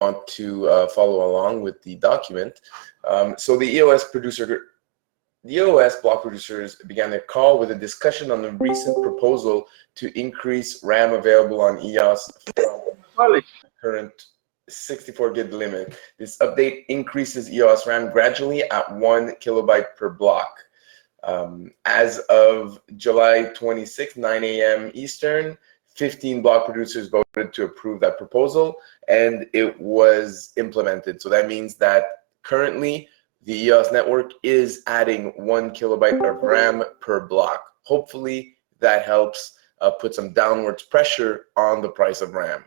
want to follow along with the document. So the EOS block producers began their call with a discussion on the recent proposal to increase RAM available on EOS from current 64 gig limit. This update increases EOS RAM gradually at 1 kilobyte per block. As of July 26, 9 a.m. Eastern, 15 block producers voted to approve that proposal, and it was implemented. So that means that currently the EOS network is adding 1 kilobyte of RAM per block. Hopefully that helps put some downwards pressure on the price of RAM.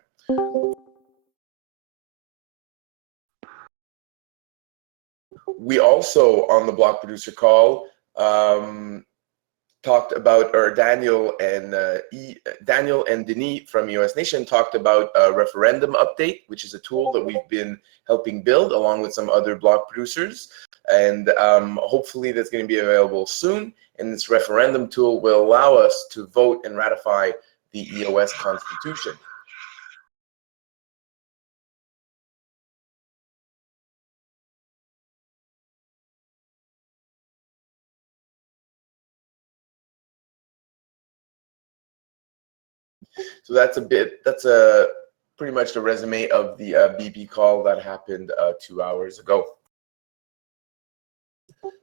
We also, on the block producer call, talked about, or Daniel and Denis from EOS Nation talked about a Referendum update, which is a tool that we've been helping build along with some other block producers. And hopefully that's going to be available soon. And this Referendum tool will allow us to vote and ratify the EOS Constitution. So that's pretty much the resume of the BP call that happened 2 hours ago.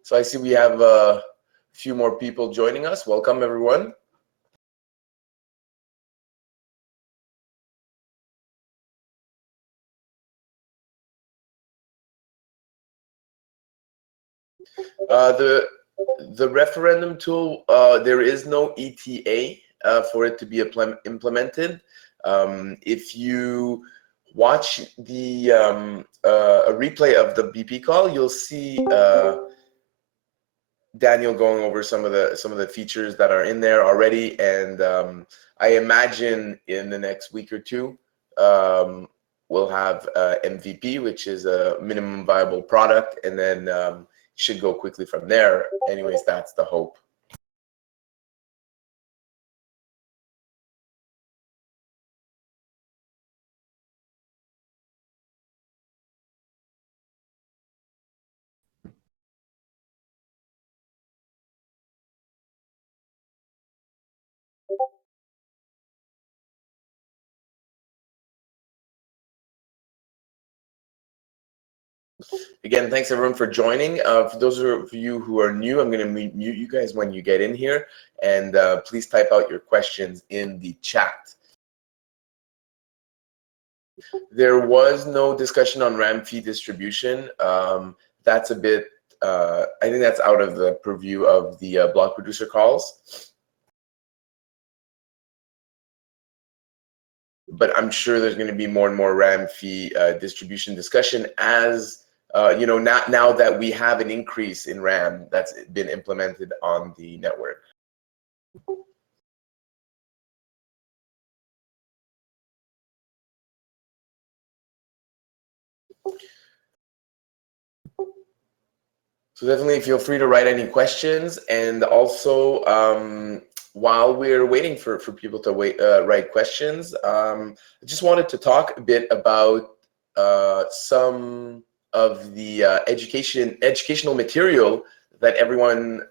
So I see we have a few more people joining us. Welcome, everyone. The Referendum tool, there is no ETA for it to be implemented. If you watch the a replay of the BP call, you'll see Daniel going over some of the features that are in there already, and I imagine in the next week or two we'll have MVP, which is a minimum viable product, and then should go quickly from there. Anyways, that's the hope. Again, thanks everyone for joining. For those of you who are new, I'm going to mute you guys when you get in here, and please type out your questions in the chat. There was no discussion on RAM fee distribution. That's a bit, I think that's out of the purview of the block producer calls. But I'm sure there's going to be more and more RAM fee distribution discussion as you know, now that we have an increase in RAM that's been implemented on the network. So definitely feel free to write any questions, and also while we're waiting for people to write questions, I just wanted to talk a bit about some of the educational material that everyone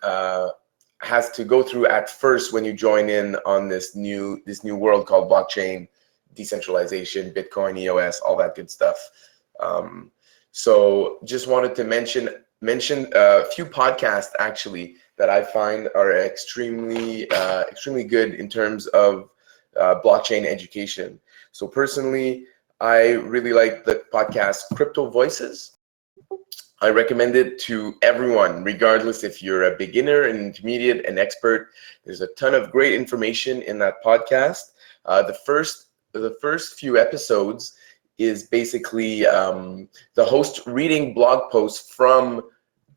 has to go through at first when you join in on this new world called blockchain, decentralization, Bitcoin, EOS, all that good stuff. So just wanted to mention a few podcasts actually that I find are extremely good in terms of blockchain education. So personally, I really like the podcast Crypto Voices. I recommend it to everyone, regardless if you're a beginner, an intermediate, an expert. There's a ton of great information in that podcast. The first few episodes is basically the host reading blog posts from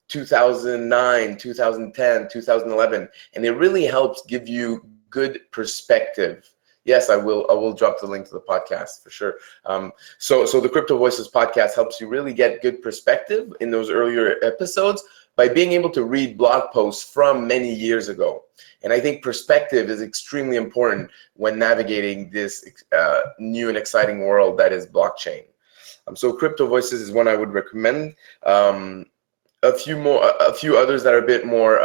2009, 2010, 2011, and it really helps give you good perspective. Yes, I will drop the link to the podcast for sure. So the Crypto Voices podcast helps you really get good perspective in those earlier episodes by being able to read blog posts from many years ago. And I think perspective is extremely important when navigating this new and exciting world that is blockchain. So Crypto Voices is one I would recommend. A few others that are a bit more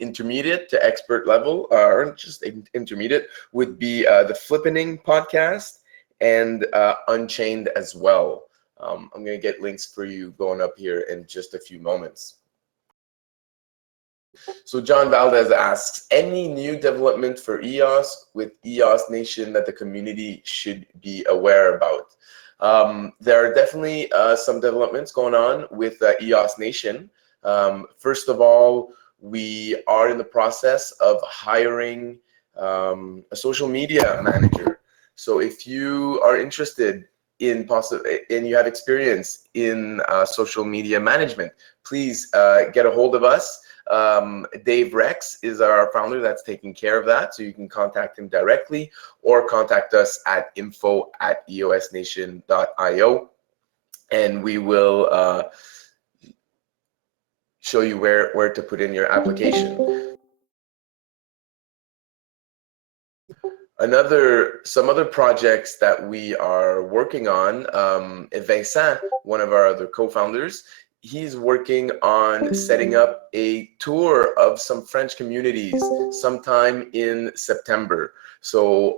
intermediate to expert level, or just intermediate, would be the Flippening podcast and Unchained as well. I'm going to get links for you going up here in just a few moments. So John Valdez asks, any new development for EOS with EOS Nation that the community should be aware about? There are definitely some developments going on with EOS Nation. First of all, we are in the process of hiring a social media manager. So if you are interested in and you have experience in social media management, please get a hold of us. Dave Rex is our founder that's taking care of that, so you can contact him directly or contact us at info@eosnation.io, and we will show you where to put in your application. Some other projects that we are working on, Vincent, one of our other co-founders, he's working on setting up a tour of some French communities sometime in September. So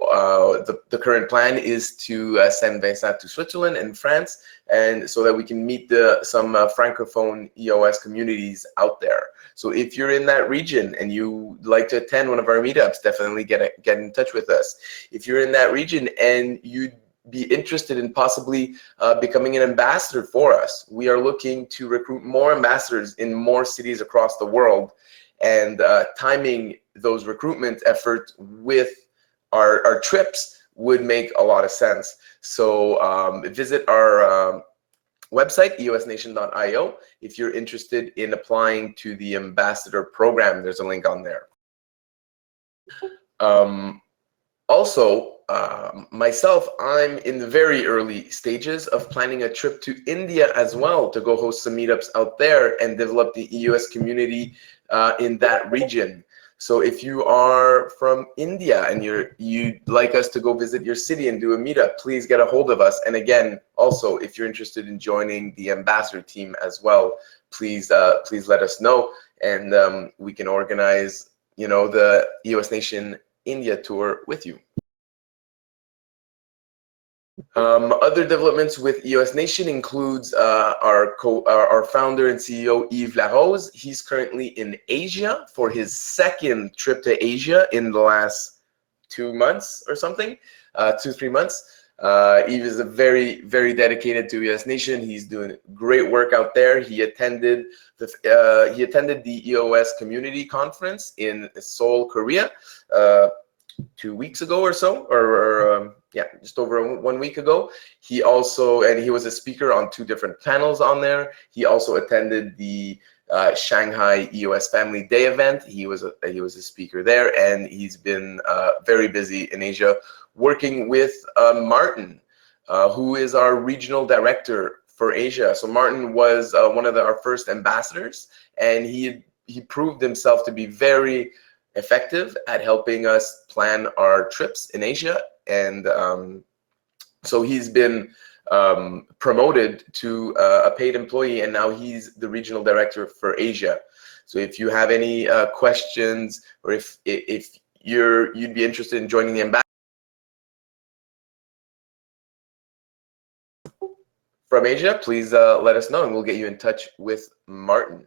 the current plan is to send Vincent to Switzerland and France, and so that we can meet some Francophone EOS communities out there. So if you're in that region and you like to attend one of our meetups, definitely get in touch with us. If you're in that region and you'd be interested in possibly becoming an ambassador for us, we are looking to recruit more ambassadors in more cities across the world, and timing those recruitment efforts with our trips would make a lot of sense. So visit our website, eosnation.io, if you're interested in applying to the ambassador program. There's a link on there. Also, myself, I'm in the very early stages of planning a trip to India as well, to go host some meetups out there and develop the EOS community in that region. So if you are from India and you'd like us to go visit your city and do a meetup, please get a hold of us. And again, also, if you're interested in joining the ambassador team as well, please let us know, and we can organize, the EOS Nation India tour with you. Other developments with EOS Nation includes our founder and CEO, Yves Larose. He's currently in Asia for his second trip to Asia in the last 2 months or something, 2-3 months. Yves is very, very dedicated to EOS Nation. He's doing great work out there. He attended the EOS Community Conference in Seoul, Korea, 2 weeks ago or so, or yeah, just over 1 week ago. He was a speaker on 2 different panels on there. He also attended the Shanghai EOS Family Day event. He was a speaker there, and he's been very busy in Asia working with Martin, who is our regional director for Asia. So Martin was one of our first ambassadors, and he proved himself to be very effective at helping us plan our trips in Asia. And so he's been promoted to a paid employee, and now he's the regional director for Asia. So if you have any questions, or if you'd be interested in joining the ambassador from Asia, please let us know, and we'll get you in touch with Martin.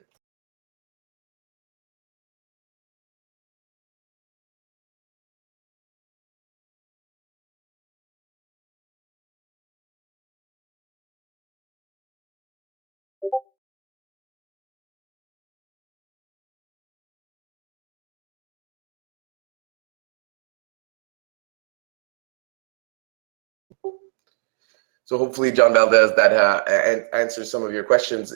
So hopefully, John Valdez, that answers some of your questions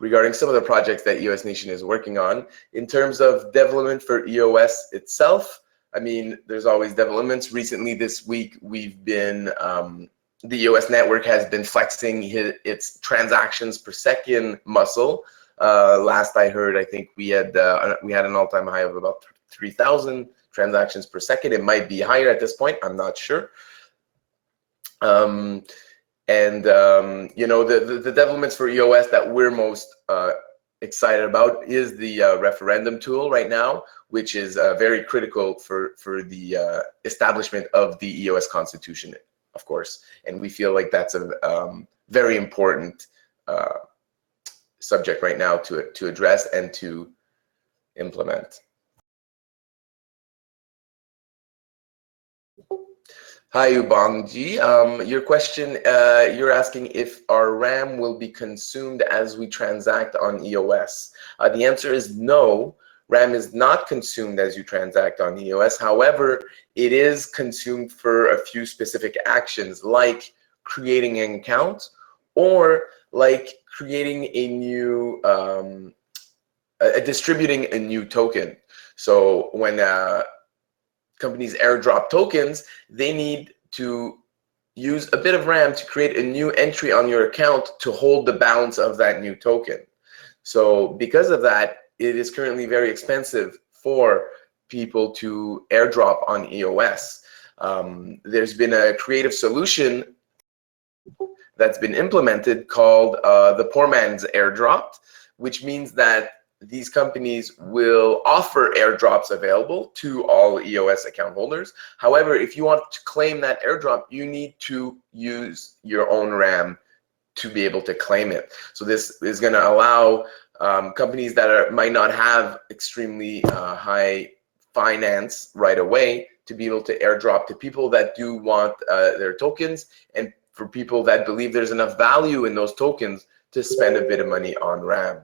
regarding some of the projects that EOS Nation is working on. In terms of development for EOS itself, I mean, there's always developments. Recently, this week, the EOS network has been flexing its transactions per second muscle. Last I heard, I think we had an all-time high of about 3,000 transactions per second. It might be higher at this point. I'm not sure. And you know, the developments for EOS that we're most excited about is the referendum tool right now, which is very critical for the establishment of the EOS constitution, of course. And we feel like that's a very important subject right now to address and to implement. Hi, Ubangji. Your question, you're asking if our RAM will be consumed as we transact on EOS. The answer is no. RAM is not consumed as you transact on EOS. However, it is consumed for a few specific actions, like creating an account or like creating a new, distributing a new token. So when companies airdrop tokens, they need to use a bit of RAM to create a new entry on your account to hold the balance of that new token. So because of that, it is currently very expensive for people to airdrop on EOS. There's been a creative solution that's been implemented called the poor man's airdrop, which means that these companies will offer airdrops available to all EOS account holders. However, if you want to claim that airdrop, you need to use your own RAM to be able to claim it. So this is going to allow companies that might not have extremely high finance right away to be able to airdrop to people that do want their tokens, and for people that believe there's enough value in those tokens to spend a bit of money on RAM.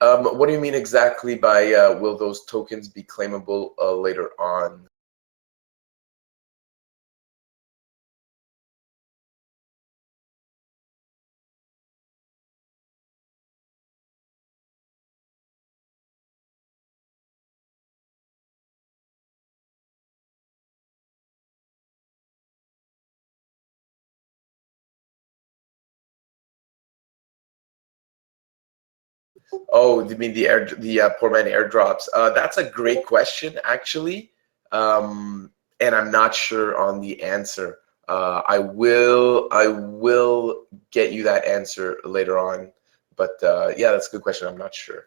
What do you mean exactly by will those tokens be claimable later on? Oh, you mean the poor man airdrops? That's a great question, actually, and I'm not sure on the answer. I will get you that answer later on, but yeah, that's a good question. I'm not sure.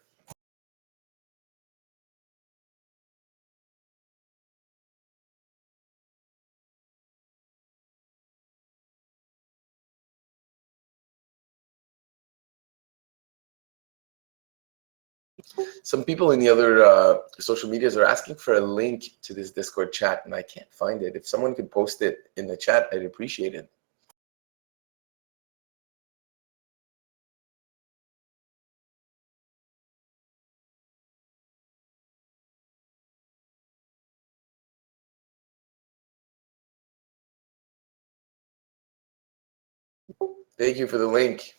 Some people in the other social medias are asking for a link to this Discord chat, and I can't find it. If someone could post it in the chat, I'd appreciate it. Thank you for the link.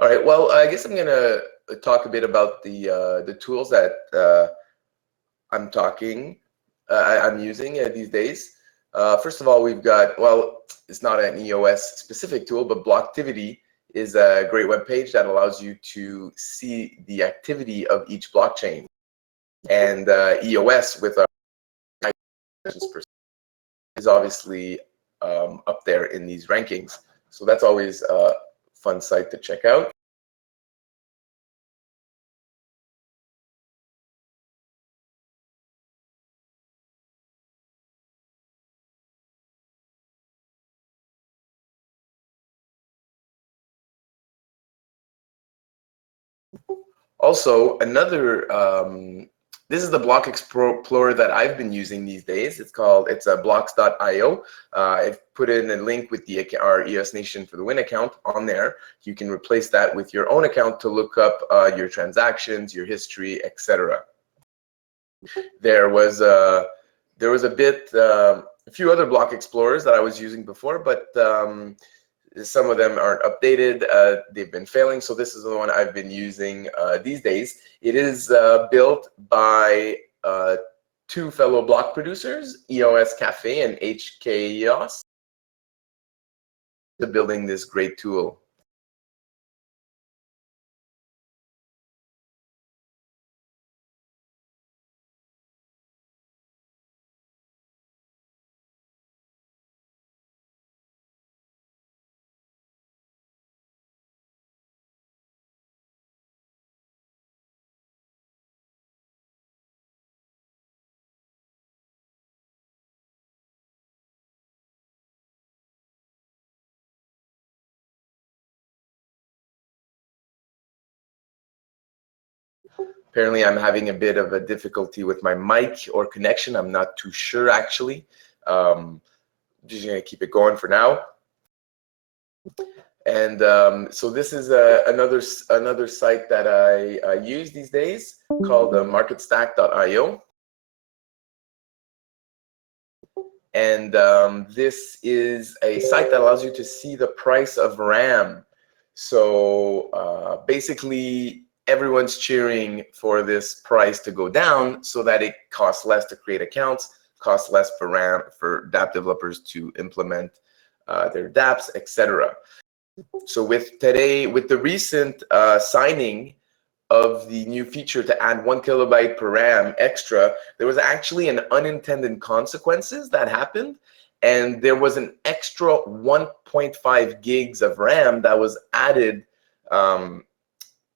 All right. Well, I guess I'm gonna talk a bit about the tools that I'm using these days. First of all, we've got, well, it's not an EOS specific tool, but Blocktivity is a great web page that allows you to see the activity of each blockchain. And EOS with our is obviously up there in these rankings. So that's always a fun site to check out. Also, this is the block explorer that I've been using these days. It's a blocks.io. I've put in a link with our EOS Nation for the Win account on there. You can replace that with your own account to look up your transactions, your history, etc. There was a few other block explorers that I was using before, but some of them aren't updated. They've been failing. So this is the one I've been using these days. It is built by two fellow block producers, EOS Cafe and HK EOS, to building this great tool. Apparently, I'm having a bit of a difficulty with my mic or connection. I'm not too sure, actually. Just gonna keep it going for now. And so this is another site that I use these days called marketstack.io. And this is a site that allows you to see the price of RAM. So basically, everyone's cheering for this price to go down so that it costs less to create accounts, costs less for RAM, for dApp developers to implement their dApps, etc. So with the recent signing of the new feature to add 1 kilobyte per RAM extra, there was actually an unintended consequences that happened, and there was an extra 1.5 gigs of RAM that was added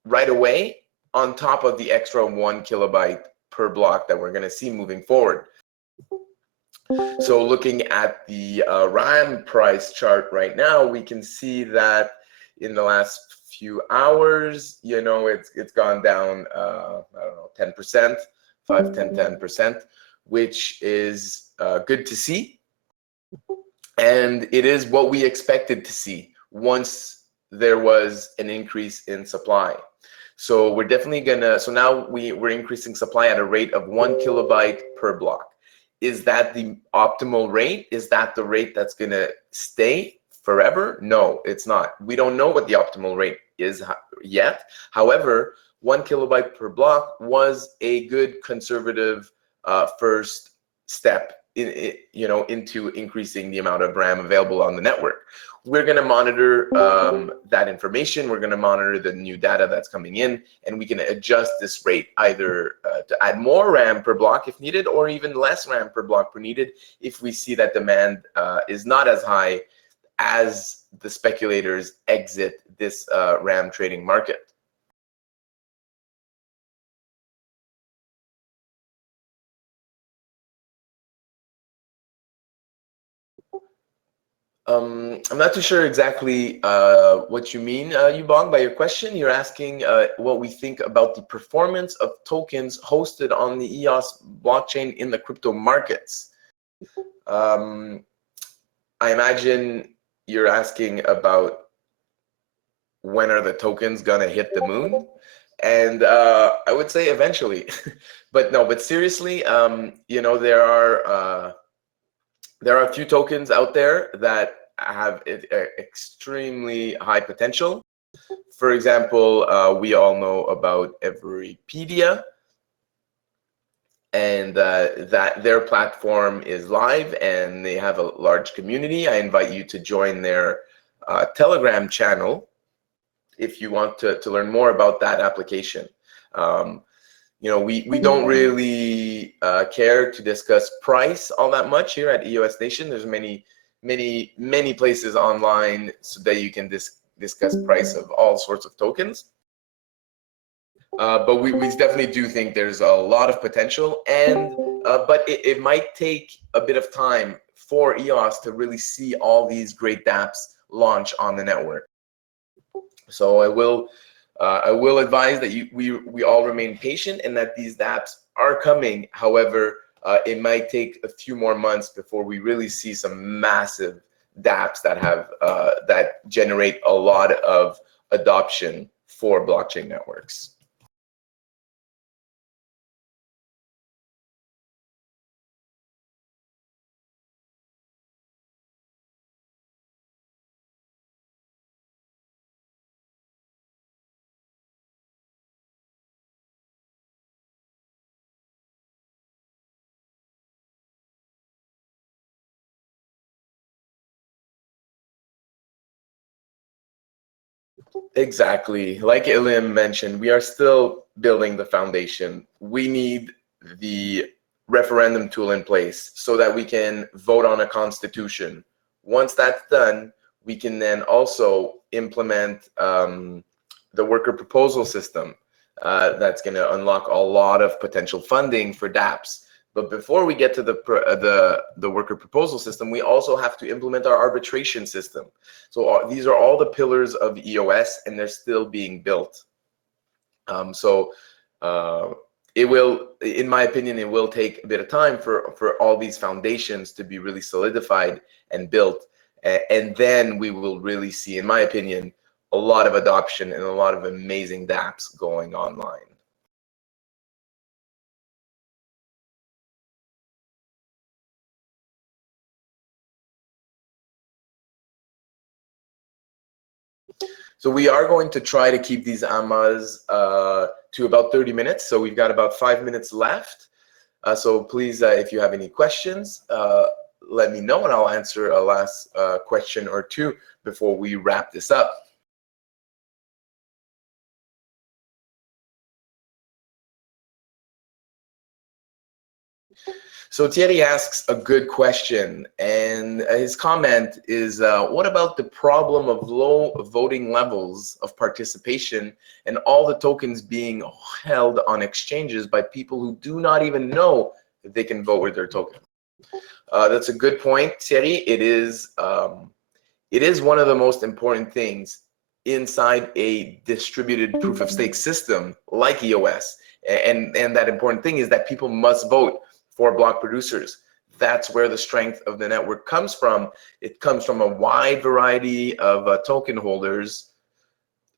right away on top of the extra 1 kilobyte per block that we're going to see moving forward. So looking at the RAM price chart right now, we can see that in the last few hours, you know, it's gone down, I don't know, 10%, 5, 10, 10%, which is good to see. And it is what we expected to see once there was an increase in supply. So we're definitely gonna, so now we're increasing supply at a rate of 1 kilobyte per block. Is that the optimal rate? Is that the rate that's gonna stay forever? No, it's not. We don't know what the optimal rate is yet. However, 1 kilobyte per block was a good conservative first step into increasing the amount of RAM available on the network. We're going to monitor that information. We're going to monitor the new data that's coming in, and we can adjust this rate either to add more RAM per block if needed, or even less RAM per block per needed if we see that demand is not as high as the speculators exit this RAM trading market. I'm not too sure exactly what you mean, Yubong, by your question. You're asking what we think about the performance of tokens hosted on the EOS blockchain in the crypto markets. I imagine you're asking about when are the tokens gonna hit the moon? And I would say eventually, but seriously, you know, there are a few tokens out there that have extremely high potential. For example, we all know about Everypedia, and that their platform is live and they have a large community. I invite you to join their Telegram channel if you want to learn more about that application. You know, we don't really care to discuss price all that much here at EOS Nation. There's many places online so that you can discuss price of all sorts of tokens. But we definitely do think there's a lot of potential, and but it might take a bit of time for EOS to really see all these great dApps launch on the network. So I will advise that we all remain patient and that these dApps are coming. However, it might take a few more months before we really see some massive dApps that have that generate a lot of adoption for blockchain networks. Exactly. Like Ilim mentioned, we are still building the foundation. We need the referendum tool in place so that we can vote on a constitution. Once that's done, we can then also implement the worker proposal system. That's going to unlock a lot of potential funding for dApps. But before we get to the worker proposal system, we also have to implement our arbitration system. So these are all the pillars of EOS, and they're still being built. It will, in my opinion, it will take a bit of time for all these foundations to be really solidified and built. And then we will really see, in my opinion, a lot of adoption and a lot of amazing dApps going online. So we are going to try to keep these amas to about 30 minutes. So we've got about 5 minutes left. So please, if you have any questions, let me know and I'll answer a last question or two before we wrap this up. So Thierry asks a good question, and his comment is, what about the problem of low voting levels of participation and all the tokens being held on exchanges by people who do not even know that they can vote with their token? That's a good point, Thierry. It is one of the most important things inside a distributed proof of stake system like EOS. And that important thing is that people must vote for block producers. That's where the strength of the network comes from. It comes from a wide variety of token holders.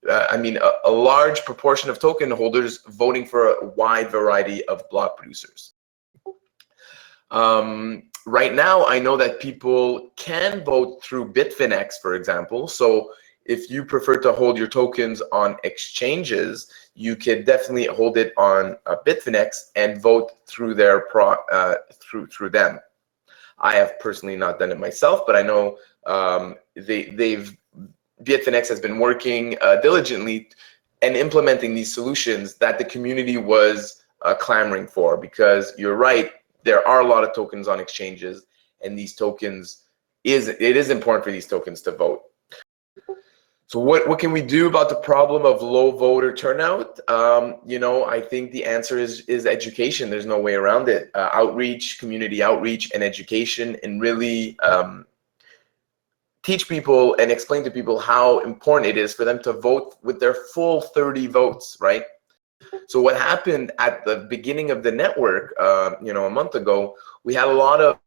I mean, a large proportion of token holders voting for a wide variety of block producers. Right now, I know that people can vote through Bitfinex, for example. So if you prefer to hold your tokens on exchanges, you can definitely hold it on Bitfinex and vote through their through them. I have personally not done it myself, but I know Bitfinex has been working diligently and implementing these solutions that the community was clamoring for, because you're right, there are a lot of tokens on exchanges, and these tokens it is important for these tokens to vote. So what can we do about the problem of low voter turnout? You know, I think the answer is education. There's no way around it. Outreach, community outreach, and education, and really teach people and explain to people how important it is for them to vote with their full 30 votes, right? So what happened at the beginning of the network, you know, a month ago, we had a lot of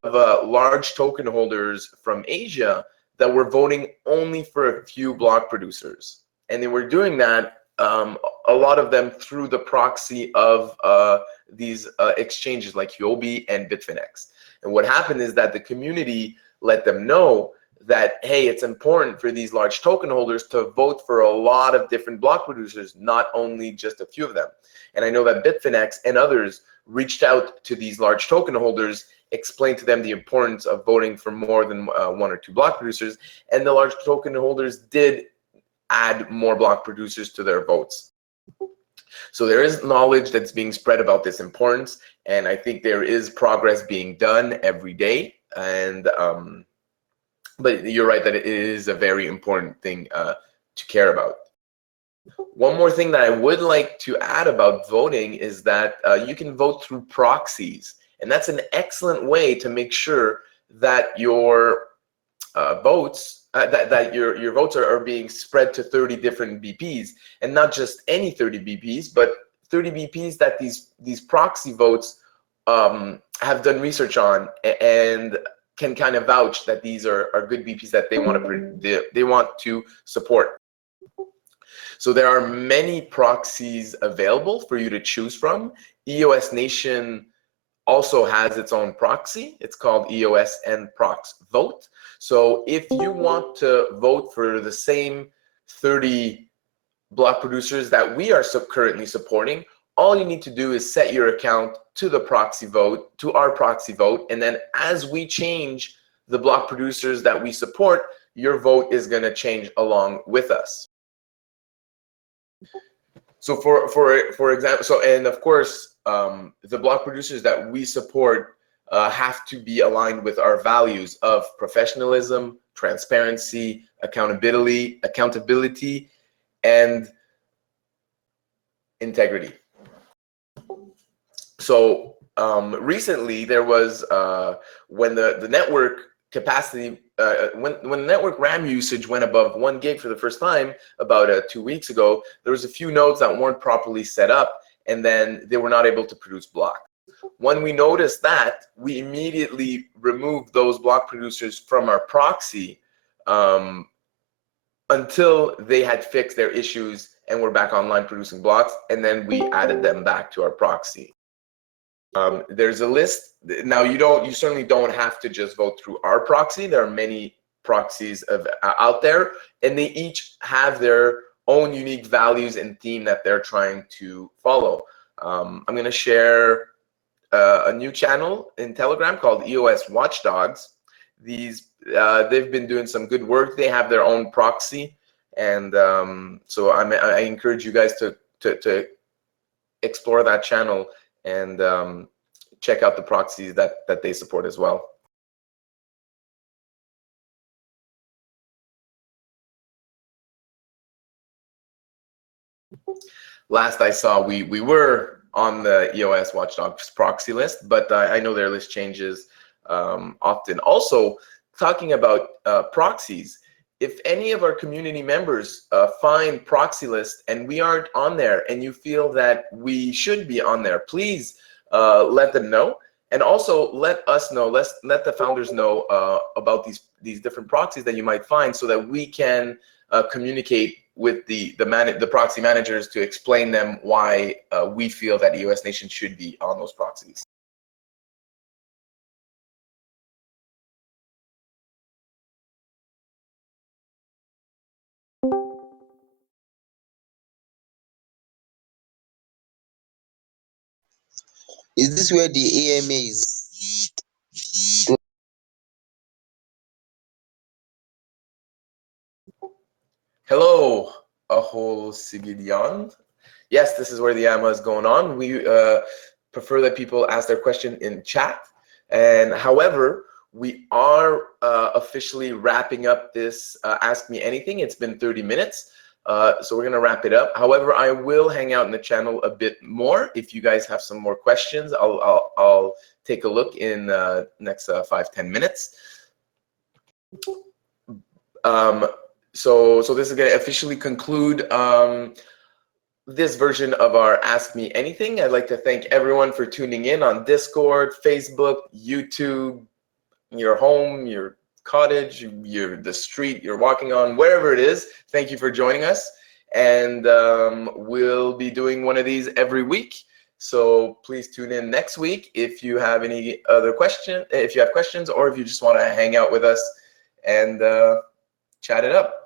large token holders from Asia that were voting only for a few block producers. And they were doing that, a lot of them through the proxy of these exchanges like Huobi and Bitfinex. And what happened is that the community let them know that, hey, it's important for these large token holders to vote for a lot of different block producers, not only just a few of them. And I know that Bitfinex and others reached out to these large token holders, explained to them the importance of voting for more than one or two block producers, and the large token holders did add more block producers to their votes. So there is knowledge that's being spread about this importance, and I think there is progress being done every day. And but you're right that it is a very important thing to care about. One more thing that I would like to add about voting is that you can vote through proxies, and that's an excellent way to make sure that your votes your votes are being spread to 30 different BPs, and not just any 30 BPs, but 30 BPs that these proxy votes have done research on and can kind of vouch that these are good BPs that they want to support. So there are many proxies available for you to choose from. EOS Nation also has its own proxy. It's called EOS and Prox Vote. So if you want to vote for the same 30 block producers that we are currently supporting, all you need to do is set your account to the proxy vote, to our proxy vote, and then as we change the block producers that we support, your vote is going to change along with us. So for example, and of course, the block producers that we support have to be aligned with our values of professionalism, transparency, accountability, and integrity. So recently there was when the network capacity, when the network RAM usage went above 1 gig for the first time about 2 weeks ago, there was a few nodes that weren't properly set up, and then they were not able to produce blocks. When we noticed that, we immediately removed those block producers from our proxy until they had fixed their issues and were back online producing blocks, and then we added them back to our proxy. There's a list. Now you certainly don't have to just vote through our proxy. There are many proxies out there, and they each have their own unique values and theme that they're trying to follow. I'm going to share a new channel in Telegram called EOS Watchdogs. They've been doing some good work. They have their own proxy, and so I encourage you guys to explore that channel and check out the proxies that they support as well. Last I saw, we were on the EOS Watchdogs proxy list, but I know their list changes often. Also, talking about proxies, if any of our community members find proxy list and we aren't on there, and you feel that we should be on there, please let them know, and also let us know. Let the founders know about these different proxies that you might find, so that we can communicate with the proxy managers to explain them why we feel that EOS Nation should be on those proxies. Is this where the AMA is? Hello, Ahol Sigidian. Yes, this is where the AMA is going on. We prefer that people ask their question in chat. And however, we are officially wrapping up this Ask Me Anything. It's been 30 minutes. So we're going to wrap it up. However, I will hang out in the channel a bit more. If you guys have some more questions, I'll take a look in the next 5-10 minutes. So this is going to officially conclude this version of our Ask Me Anything. I'd like to thank everyone for tuning in on Discord, Facebook, YouTube, your home, your cottage, the street you're walking on, wherever it is. Thank you for joining us, and we'll be doing one of these every week. So please tune in next week if you have any other questions, if you have questions, or if you just want to hang out with us and chat it up.